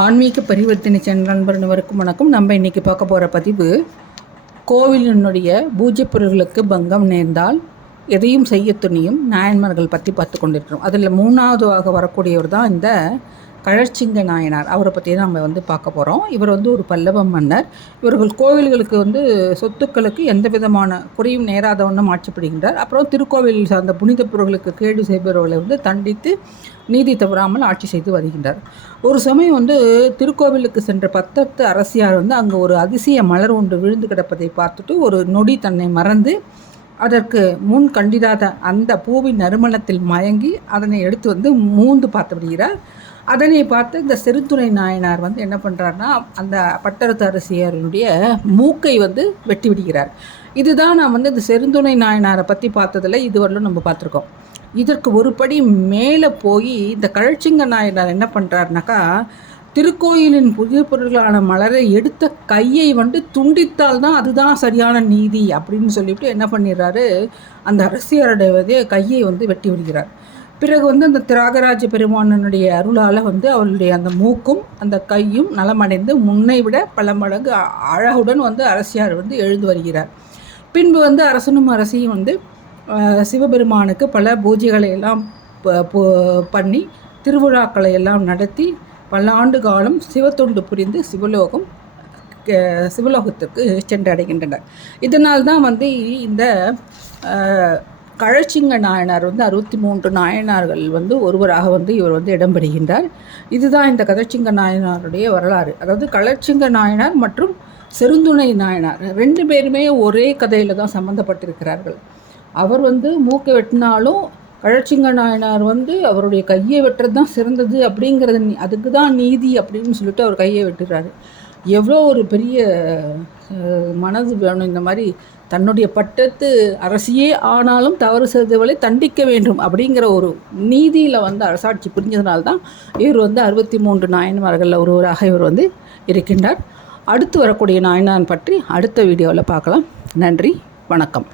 ஆன்மீக பரிவர்த்தனை சென்ற நண்பர் அனைவருக்கும் வணக்கம். நம்ம இன்றைக்கி பார்க்க போகிற பதிவு கோவிலினுடைய பூஜை பொருள்களுக்கு பங்கம் நேர்ந்தால் எதையும் செய்ய துணியும் நாயன்மார்கள் பற்றி பார்த்து கொண்டிருக்கிறோம். அதில் மூணாவதுவாக வரக்கூடியவர் தான் இந்த கழற்சிங்க நாயனார். அவரை பற்றி தான் நம்ம வந்து பார்க்க போகிறோம் இவர் வந்து ஒரு பல்லவ மன்னர். இவர்கள் கோவில்களுக்கு வந்து சொத்துக்களுக்கு எந்த விதமான குறையும் நேராதவண்ணம் ஆட்சிப்படுகின்றார் அப்புறம் திருக்கோவில் சார்ந்த புனித பொருள்களுக்கு கேடு செய்பவர்களை வந்து தண்டித்து நீதி தவறாமல் ஆட்சி செய்து வருகின்றார். ஒரு சமயம் வந்து திருக்கோவிலுக்கு சென்ற பத்தத்து அரசியார் வந்து அங்கே ஒரு அதிசய மலர் ஒன்று விழுந்து கிடப்பதை பார்த்துட்டு ஒரு நொடி தன்னை மறந்து அதற்கு முன் கண்டிடாத அந்த பூவின் நறுமணத்தில் மயங்கி அதனை எடுத்து வந்து மூந்து பார்த்து விடுகிறார். அதனை பார்த்து இந்த செருத்துணை நாயனார் வந்து என்ன பண்ணுறாருனா அந்த பட்டரத்து அரசியருடைய மூக்கை வந்து வெட்டி விடுகிறார். இதுதான் நான் வந்து இந்த செருந்துணை நாயனாரை பற்றி பார்த்ததில் இதுவரையிலும் நம்ம பார்த்துருக்கோம். இதற்கு ஒரு படி மேலே போய் இந்த கழச்சிங்க நாயனார் என்ன பண்ணுறாருனாக்கா திருக்கோயிலின் புதிய பொருள்களான மலரை எடுத்த கையை வந்து துண்டித்தால் தான் அதுதான் சரியான நீதி அப்படின்னு சொல்லிவிட்டு என்ன பண்ணிடுறாரு? அந்த அரசியருடைய கையை வந்து வெட்டி விடுகிறார். பிறகு வந்து அந்த திராகராஜ பெருமானனுடைய அருளால் வந்து அவருடைய அந்த மூக்கும் அந்த கையும் நலமடைந்து முன்னை விட பல மடங்கு அழகுடன் வந்து அரசியார் வந்து எழுந்து வருகிறார். பின்பு வந்து அரசனும் அரசியும் வந்து சிவபெருமானுக்கு பல பூஜைகளை எல்லாம் பண்ணி திருவிழாக்களை எல்லாம் நடத்தி பல ஆண்டு காலம் சிவத்தொண்டு புரிந்து சிவலோகம் சிவலோகத்துக்கு சென்றடைகின்றனர். இதனால் தான் வந்து இந்த கழச்சிங்க நாயனார் வந்து அறுபத்தி மூன்று நாயனார்கள் வந்து ஒருவராக வந்து இவர் வந்து இடம்பெறுகின்றார். இதுதான் இந்த கதச்சிங்க நாயனாருடைய வரலாறு. அதாவது கழச்சிங்க நாயனார் மற்றும் செருந்துணை நாயனார் ரெண்டு பேருமே ஒரே கதையில் தான் சம்மந்தப்பட்டிருக்கிறார்கள் அவர் வந்து மூக்கு வெட்டினாலும் கழச்சிங்க நாயனார் வந்து அவருடைய கையை வெட்டுறது தான் சிறந்தது அப்படிங்கிறது அதுக்கு தான் நீதி அப்படின்னு சொல்லிட்டு அவர் கையை வெட்டுறாரு. எவ்வளோ ஒரு பெரிய மனது வேணும் இந்த மாதிரி தன்னுடைய பட்டத்து அரசியே ஆனாலும் தவறு செய்தவளை தண்டிக்க வேண்டும் அப்படிங்கிற ஒரு நீதியில் வந்து அரசாட்சி புரிஞ்சதுனால்தான் இவர் வந்து அறுபத்தி மூன்று நாயன்மார்களில் ஒருவராக இவர் வந்து இருக்கின்றார். அடுத்து வரக்கூடிய நாயனான் பற்றி அடுத்த வீடியோவில் பார்க்கலாம். நன்றி வணக்கம்.